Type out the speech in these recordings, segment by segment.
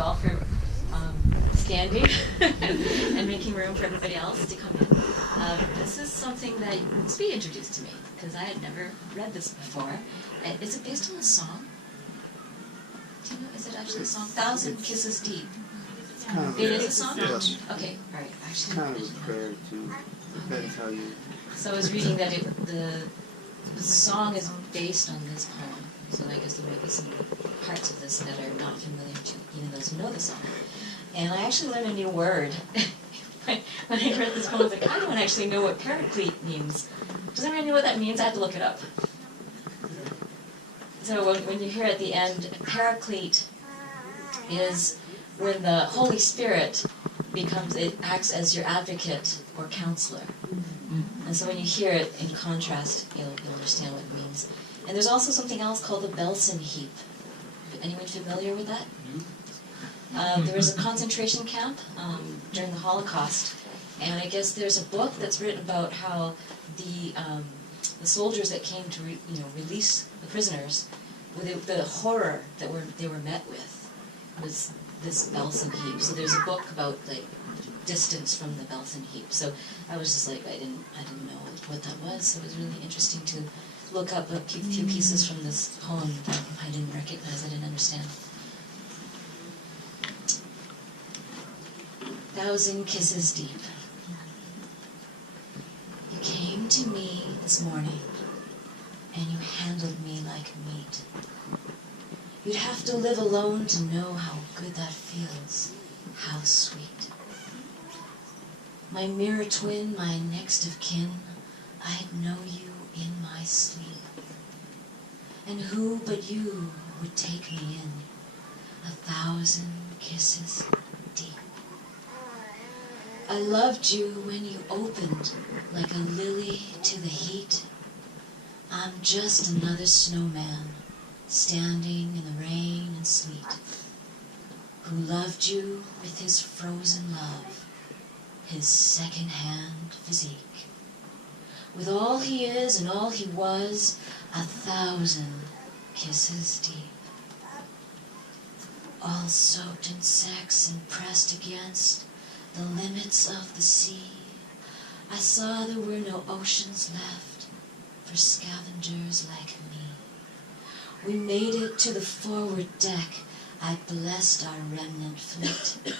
all for standing and making room for everybody else to come in. This is something that Tzvi introduced to me, because I had never read this before. Is it based on a song? Do you know, is it actually a song? Thousand Kisses Deep. It is a song? Yes. Okay, all right. It's kind of a prayer too. Depends how you... So I was reading that the song is based on this poem. So I guess there may be some parts of this that are not familiar to even those who know the song. And I actually learned a new word. When I read this poem, I was like, I don't actually know what paraclete means. Does anybody know what that means? I had to look it up. So when you hear at the end, paraclete is when the Holy Spirit acts as your advocate or counselor. And so when you hear it in contrast, you'll understand what it means. And there's also something else called the Belsen heap. Anyone familiar with that? There was a concentration camp during the Holocaust, and I guess there's a book that's written about how the soldiers that came to release the prisoners, the horror that they were met with was this Belsen heap. So there's a book about like distance from the Belsen heap. So I was just like, I didn't know what that was. So it was really interesting to look up a few pieces from this poem that I didn't recognize, I didn't understand. 1,000 kisses deep. You came to me this morning, and you handled me like meat. You'd have to live alone to know how good that feels, how sweet. My mirror twin, my next of kin, I'd know you in my sleep. And who but you would take me in 1,000 kisses deep? I loved you when you opened like a lily to the heat. I'm just another snowman standing in the rain and sleet, who loved you with his frozen love, his second-hand physique. With all he is and all he was, 1,000 kisses deep. All soaked in sex and pressed against the limits of the sea, I saw there were no oceans left for scavengers like me. We made it to the forward deck, I blessed our remnant fleet,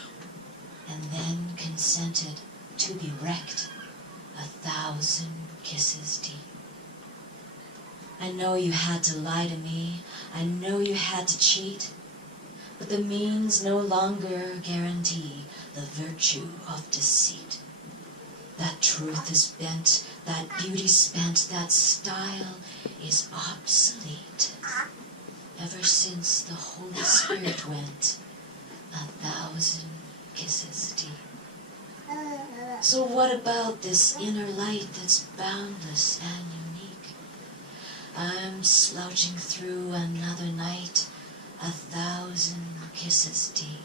and then consented to be wrecked 1,000 kisses deep. I know you had to lie to me, I know you had to cheat, but the means no longer guarantee the virtue of deceit. That truth is bent, that beauty spent, that style is obsolete. Ever since the Holy Spirit went 1,000 kisses deep. So what about this inner light that's boundless and unique? I'm slouching through another night 1,000 kisses deep.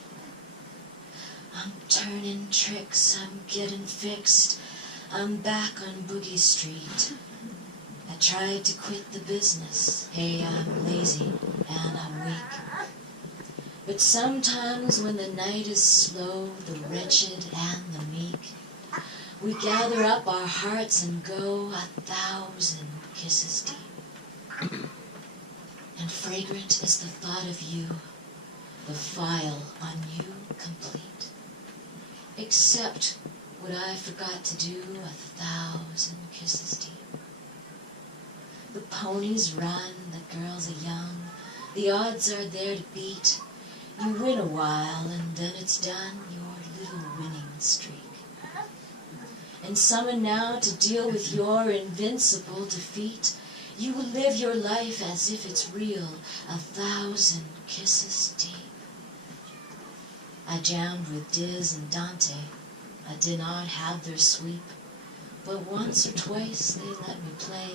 I'm turning tricks, I'm getting fixed, I'm back on Boogie Street. I tried to quit the business, hey, I'm lazy and I'm weak. But sometimes when the night is slow, the wretched and the meek, we gather up our hearts and go 1,000 kisses deep. And fragrant is the thought of you, the file on you complete. Except what I forgot to do 1,000 kisses deep. The ponies run, the girls are young, the odds are there to beat. You win a while and then it's done, your little winning streak. And summoned now to deal with your invincible defeat, you will live your life as if it's real, 1,000 kisses deep. I jammed with Diz and Dante. I did not have their sweep, but once or twice they let me play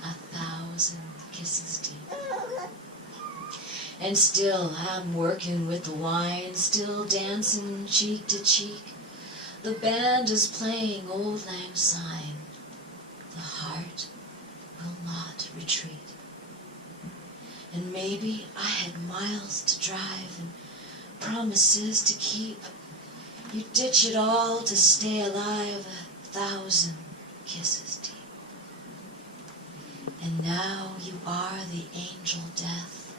1,000 kisses deep. And still I'm working with the wine, still dancing cheek to cheek. The band is playing Old Lang Syne. The heart will not retreat. And maybe I had miles to drive, and promises to keep. You ditch it all to stay alive, 1,000 kisses deep. And now you are the angel death,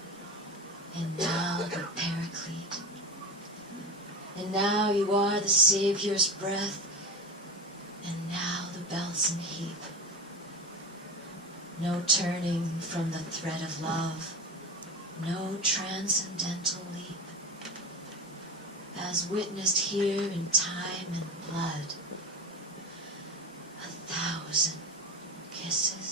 and now the paraclete. And now you are the Savior's breath, and now the Belsen heap. No turning from the thread of love, no transcendental leap, as witnessed here in time and blood, 1,000 kisses